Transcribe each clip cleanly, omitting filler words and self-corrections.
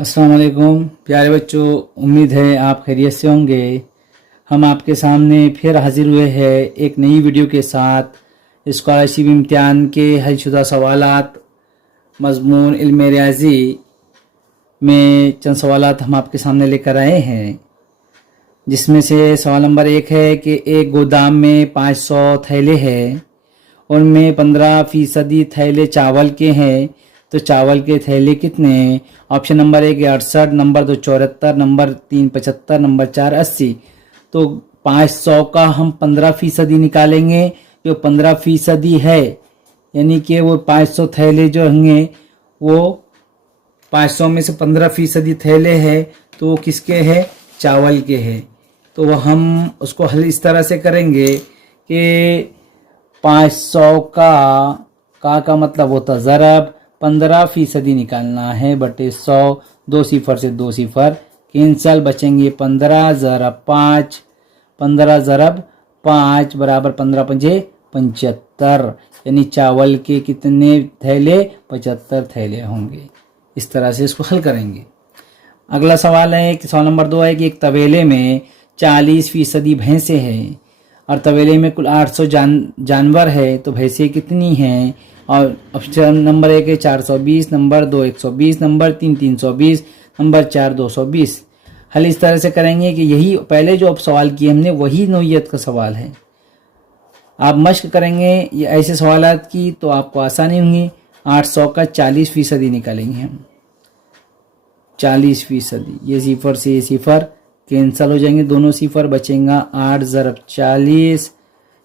अस्सलाम वालेकुम प्यारे बच्चों, उम्मीद है आप खैरियत से होंगे। हम आपके सामने फिर हाजिर हुए हैं एक नई वीडियो के साथ। स्कॉलरशिप इम्तिहान के हलशुदा सवालात मज़मून इल्म रियाज़ी में चंद सवालात हम आपके सामने लेकर आए हैं, जिसमें से सवाल नंबर 1 है कि एक गोदाम में 500 थैले हैं, उनमें 15% थैले चावल के हैं, तो चावल के थैले कितने हैं? Option number 1 68, number 2 74, number 3 75, number 4 80। तो 500 का हम 15% निकालेंगे। जो 15% है यानी कि वो 500 थैले जो होंगे वो 500 में से 15% थैले हैं, तो वो किसके हैं? चावल के हैं। तो वो हम उसको हल इस तरह से करेंगे कि 500 का मतलब होता ज़रब 15% निकालना है बटे 100, 2 सिफर से 2 सिफर कैंसल, बचेंगे 15 ज़रब 5, 15 ज़रब 5 बराबर 15 पंजे 75, यानी चावल के कितने थैले? 75 थैले होंगे। इस तरह से इसको हल करेंगे। अगला सवाल है कि सवाल नंबर 2 है कि एक तबेले में 40% भैंसें हैं और तबेले में कुल 800 जानवर है, तो भैंसें कितनी हैं? और ऑप्शन नंबर 1 है 420, नंबर 2 120, नंबर 3 320, नंबर 4 220। हल इस तरह से करेंगे कि यही पहले जो अब सवाल किए हमने वही नौइयत का सवाल है। आप मश्क करेंगे ये ऐसे सवालात की तो आपको आसानी होंगी। 800 का 40% निकालेंगे हम। 40%, ये सिफर से ये सिफर कैंसल हो जाएंगे, दोनों सिफर, बचेगा 8 ज़रब 40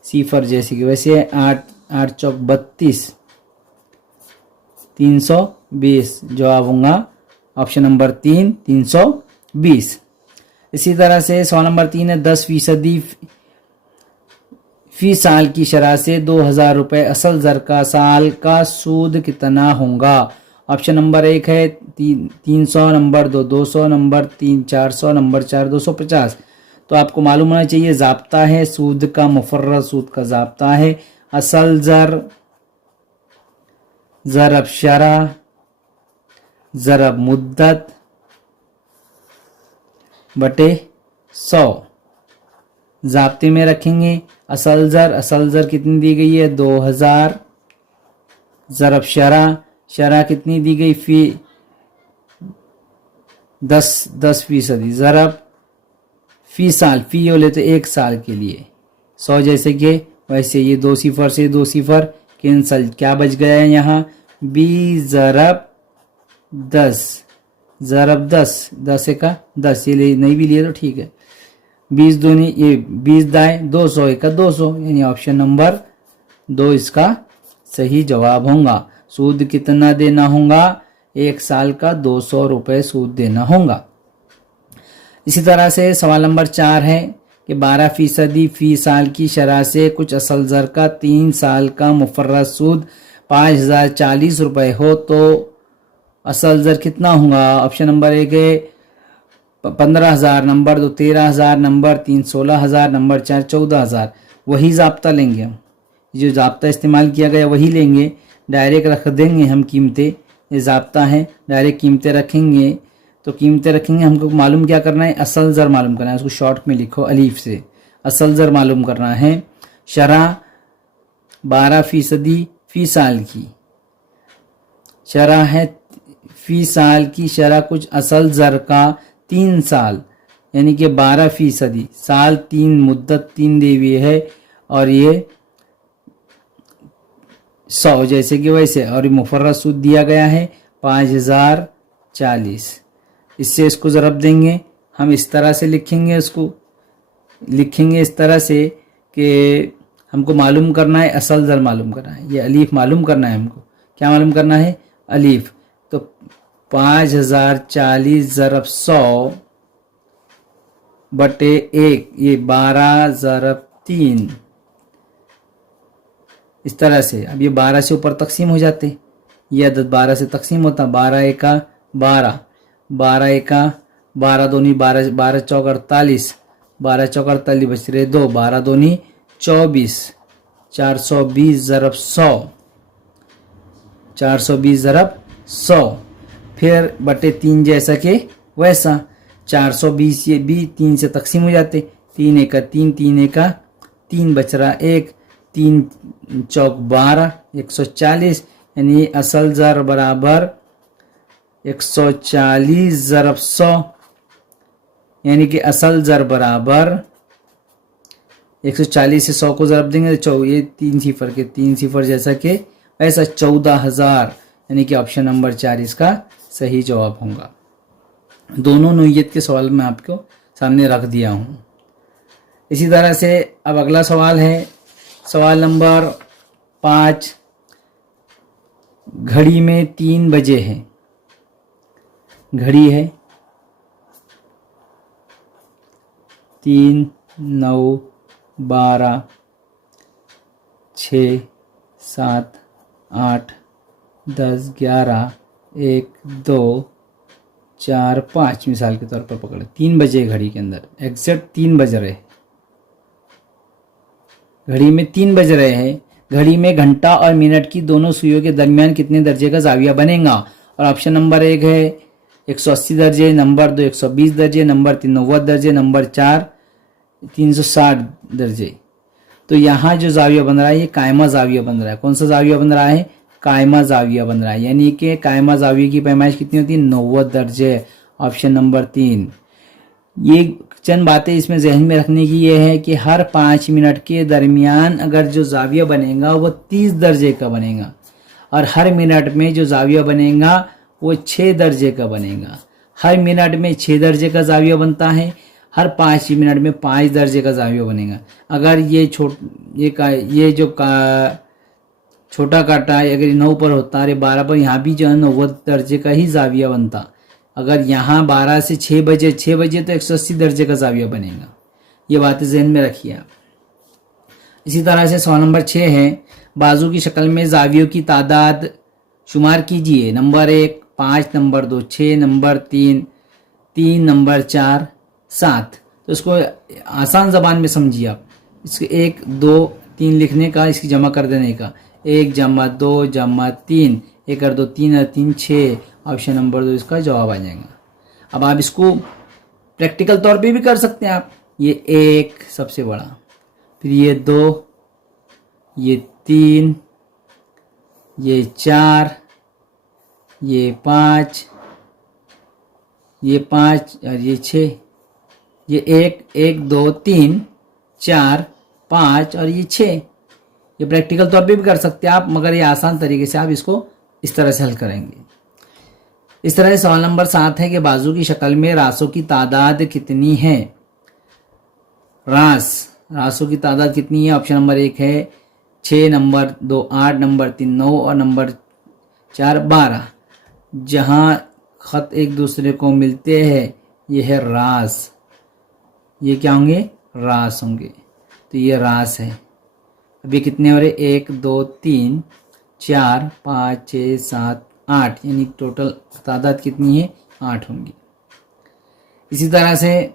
सिफर जैसे कि वैसे 8 8 चौक 32, 320। जवाब होगा ऑप्शन नंबर 3 320। इसी तरह से सवाल नंबर 3 है 10% फी साल की शरह से 2000 रुपये असल ज़र का साल का सूद कितना होगा? ऑप्शन नंबर 1 है 300, नंबर 2 200, नंबर 3 400, नंबर 4 250। तो आपको मालूम होना चाहिए ज़ाब्ता है सूद का, मुफर्रद सूद का ज़ाब्ता है असल ज़र ज़रब शरह ज़रब मुद्दत बटे 100। ज़ाब्ते में रखेंगे असल ज़र कितनी दी गई है? 2000 ज़रब शरह कितनी दी गई? फी 10% ज़रब फी साल, फी हो ले तो 1 साल के लिए 100 जैसे कि वैसे, ये 2 सिफर से 2 सिफर कैंसल, क्या बच गया है यहाँ? 20 ज़रब 10 ज़रब 10, 10 का 10, ये नहीं भी लिए तो ठीक है। 20 दूनी ये 20 दाएँ 200, 1 का 200, यानी ऑप्शन नंबर 2 इसका सही जवाब होगा। सूद कितना देना होगा? 1 साल का 200 रुपये सूद देना होगा। इसी तरह से सवाल नंबर 4 है कि 12% फी साल की शरह से कुछ असल ज़र का 3 साल का मुफर्रद सूद 5040 रुपये हो, तो असल ज़र कितना होगा? ऑप्शन नंबर 1 है 15,000, नंबर 2 13,000, नंबर 3 16,000, नंबर 4 14,000। वही ज़ाब्ता लेंगे हम, जो ज़ाब्ता इस्तेमाल किया गया वही लेंगे, डायरेक्ट रख देंगे हम कीमतें। ये ज़ाब्ता है, डायरेक्ट कीमतें रखेंगे। तो कीमतें रखेंगे, हमको मालूम क्या करना है? असल ज़र मालूम करना है। उसको शॉर्ट में लिखो अलीफ से, असल ज़र मालूम करना है। शरह 12% फी साल की शरह है, फी साल की शरह कुछ असल ज़र का 3 साल, यानी कि 12% साल 3 मुद्दत 3 दी हुई है, और ये 100 जैसे कि वैसे, और मुफर्रद सूद दिया गया है 5040। इससे इसको ज़रब देंगे हम, इस तरह से लिखेंगे, इसको लिखेंगे इस तरह से कि हमको मालूम करना है असल ज़र मालूम करना है, ये अलीफ मालूम करना है हमको। क्या मालूम करना है? अलीफ। तो 5040 ज़रब 100 बटे 1, ये 12 ज़रब 3, इस तरह से। अब ये 12 से ऊपर तकसीम हो जाते, ये अदद 12 से तकसीम होता, 12 एका 12, 12 एका 12 दूनी 12, 12 चौक 48, 12 चौक 48 बच रहे 2, 12 दूनी 24, 420 ज़रब 100, 420 ज़रब 100 फिर बटे 3 जैसा कि वैसा। 420 ये भी 3 से तकसीम हो जाते, 3 एका 3, 3 एका 3 बच रहा 1, 3 चौक 12, 140, यानी असल ज़र बराबर 140 ज़रब 100, यानी कि असल ज़र बराबर 140 से 100 को ज़रब देंगे तो ये 3 सिफर के 3 सिफर जैसा कि ऐसा 14,000, यानी कि ऑप्शन नंबर 4 इसका सही जवाब होगा। दोनों नोयत के सवाल मैं आपको सामने रख दिया हूँ। इसी तरह से अब अगला सवाल है सवाल नंबर 5। घड़ी में 3 बजे है, घड़ी है 3, 9, 12, 6, 7, 8, 10, 11, 1, 2, 4, 5 मिसाल के तौर पर पकड़े 3 बजे घड़ी के अंदर एग्जैक्ट 3 बज रहे हैं। घड़ी में 3 बज रहे हैं। घड़ी में घंटा और मिनट की दोनों सुइयों के दरमियान कितने दर्जे का जाविया बनेगा? और ऑप्शन नंबर 1 है 180 दर्जे, नंबर 2 120 दर्जे, नंबर 3 90 दर्जे, नंबर 4 360 दर्जे। तो यहाँ जो जाविया बन रहा है ये कायमा जाविया बन रहा है। कौन सा जाविया बन रहा है? कायमा जाविया बन रहा है, यानी कि कायमा जाविया की पैमाइश कितनी होती है? 90 दर्जे। Option number 3। ये चंद बातें इसमें जहन में रखने की ये है कि हर 5 मिनट के दरमियान अगर जो जाविया बनेगा वो 30 दर्जे का बनेगा, और हर मिनट में जो जाविया बनेगा वो 6 दर्जे का बनेगा। हर मिनट में 6 दर्जे का जाविया बनता है, हर 5 मिनट में 5 दर्जे का जाविया बनेगा। अगर ये छोटा काटा है, अगर 9 पर होता है 12 पर, यहाँ भी जो है 90 दर्जे का ही जाविया बनता। अगर यहाँ 12 से 6 बजे तो 180 दर्जे का जाविया बनेगा। ये बातें जहन में रखिए आप। इसी तरह से सवाल नंबर 6 है बाजू की शक्ल में जावियों की तादाद शुमार कीजिए। Number 1 5, number 2 6, number 3, number 4 7। तो इसको आसान ज़बान में समझिए आप। इसके 1 2 3 लिखने का, इसकी जमा कर देने का, 1 जमा 2 जमा 3, 1 और 2 3 और 3 6। ऑप्शन नंबर 2 इसका जवाब आ जाएगा। अब आप इसको प्रैक्टिकल तौर पे भी कर सकते हैं आप। ये 1 सबसे बड़ा, फिर ये 2, ये 3, ये 4, ये 5, और ये 6। ये 1 2 3 4 5 और ये 6। ये प्रैक्टिकल तौर पे भी कर सकते हैं आप, मगर ये आसान तरीके से आप इसको इस तरह से हल करेंगे। इस तरह से सवाल नंबर 7 है कि बाजू की शक्ल में रासों की तादाद कितनी है? रासों की तादाद कितनी है? ऑप्शन नंबर 1 है 6, नंबर 2 8, नंबर 3 9 और नंबर 4 12। जहां खत एक दूसरे को मिलते हैं ये है रास। ये क्या होंगे? रास होंगे। तो ये रास है। अभी कितने हो रहे? 1 2 3 4 5 6 7 8, यानी टोटल तादाद कितनी है? 8 होंगी। इसी तरह से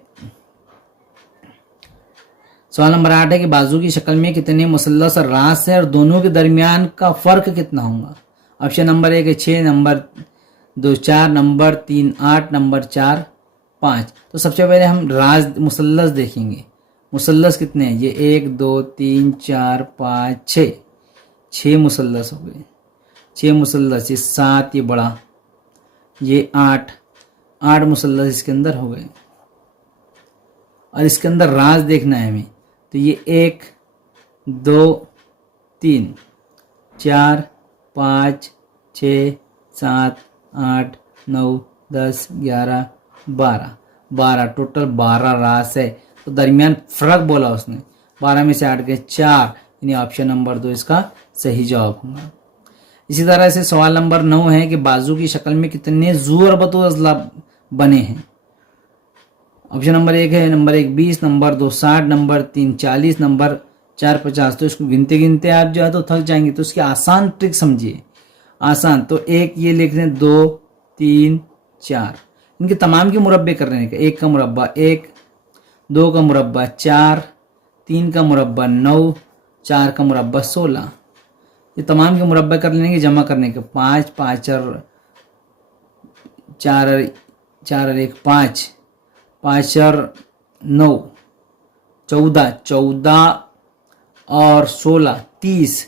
सवाल नंबर 8 है कि बाजू की शक्ल में कितने मुसल्लस और रास है और दोनों के दरमियान का फर्क कितना होगा? ऑप्शन नंबर 1 है 6, नंबर 2 4, नंबर 3 8, नंबर 4 5। तो सबसे पहले हम रास मुसल्लस देखेंगे। मुसल्लस कितने हैं? ये 1 2 3 4 5 6, 6 मुसल्लस हो गए। 6 मुसल्लस, ये 7 ये बड़ा, ये 8 मुसल्लस इसके अंदर हो गए। और इसके अंदर राज देखना है हमें, तो ये 1 2 3 4 5 6 7 8 9 10 11 12 टोटल 12 रास है। तो दरमियान फर्क बोला उसने, 12 में से 8 गए 4, यानी ऑप्शन नंबर 2 इसका सही जवाब होगा। इसी तरह से सवाल नंबर 9 है कि बाजू की शक्ल में कितने जू और बतो अजला बने हैं? ऑप्शन नंबर 1 है नंबर 1 20, नंबर 2 60, नंबर 3 40, नंबर 4 50। तो इसको गिनते गिनते आप जो है तो थक जाएंगे। तो इसकी आसान ट्रिक समझिए। आसान तो 1 ये लिख रहे हैं, 2 3 4, इनके तमाम के मुरब्बे कर रहे हैं। 1 का मुरब्बा 1, 2 का मुरब्बा 4, 3 का मुरब्बा 9, 4 का मुरब्बा 16। ये तमाम के मुरब्बे कर लेंगे जमा करने के 5 5 और 4 और 1 5, 5 और 9 14, 14 और 16 30,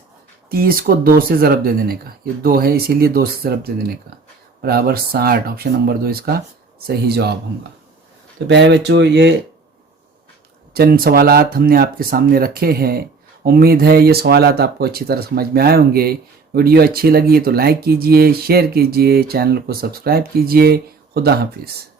30 को 2 से ज़रब दे देने का, ये 2 है इसीलिए 2 से ज़रब दे देने का, बराबर 60। ऑप्शन नंबर 2 इसका सही जवाब होगा। तो प्यारे बच्चों, ये चंद सवालात हमने आपके सामने रखे हैं। उम्मीद है ये सवालात आपको अच्छी तरह समझ में आए होंगे। वीडियो अच्छी लगी तो लाइक कीजिए, शेयर कीजिए, चैनल को सब्सक्राइब कीजिए। खुदा हाफिज़।